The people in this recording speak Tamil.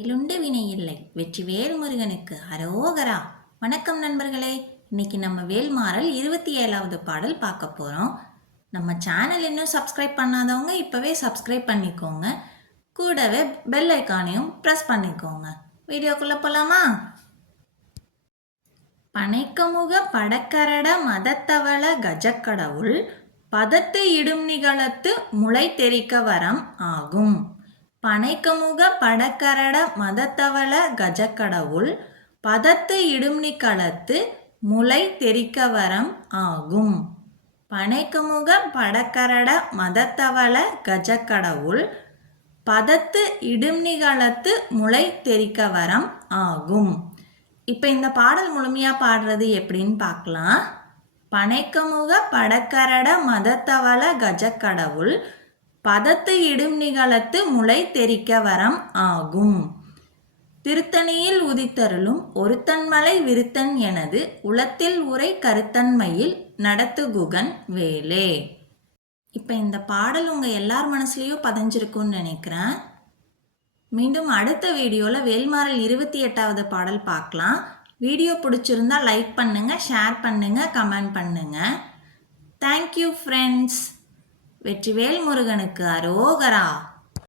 வேலுண்டு வினை இல்லை. வெற்றிவேல் முருகனுக்கு அரோகரா. வணக்கம் நண்பர்களே. இன்னைக்கு நம்ம வேல்மாறல் 27வது பாடல் பார்க்க போறோம். நம்ம சேனல் இன்னும் சப்ஸ்கிரைப் பண்ணாதவங்க இப்பவே சப்ஸ்கிரைப் பண்ணிக்கோங்க. கூடவே பெல் ஐக்கானையும் பிரஸ் பண்ணிக்கோங்க. வீடியோக்குள்ள போலாமா? பனைக்கமுக படக்கரட மதத்தவள கஜக்கடவுள் பதத்து இடும் நிகழத்து முளை தெரிக்க வரம் ஆகும். பனைக்கமுக படக்கரட மதத்தவள கஜக்கடவுள் பதத்து இடும்னி களத்து முளை தெரிக்க வரம் ஆகும். பனைக்கமுக படக்கரட மதத்தவள கஜக்கடவுள் பதத்து இடும்னி களத்து முளை தெரிக்க வரம் ஆகும். இப்போ இந்த பாடல் முழுமையாக பாடுறது எப்படின்னு பார்க்கலாம். பனைக்கமுக படக்கரட மதத்தவள கஜக்கடவுள் பதத்து இடும் நிகழத்து முளை தெரிக்க வரம் ஆகும். திருத்தணியில் உதித்தருளும் ஒருத்தன்மலை விருத்தன் எனது உளத்தில் உரை கருத்தன்மையில் நடத்துகுகன் வேலே. இப்போ இந்த பாடல் உங்கள் எல்லார் மனசுலையும் பதிஞ்சிருக்கும்னு நினைக்கிறேன். மீண்டும் அடுத்த வீடியோவில் வேல்மாறல் 28வது பாடல் பார்க்கலாம். வீடியோ பிடிச்சிருந்தா லைக் பண்ணுங்கள், ஷேர் பண்ணுங்கள், கமெண்ட் பண்ணுங்கள். Thank you friends. வெற்றிவேல் முருகனுக்கு அரோகரா.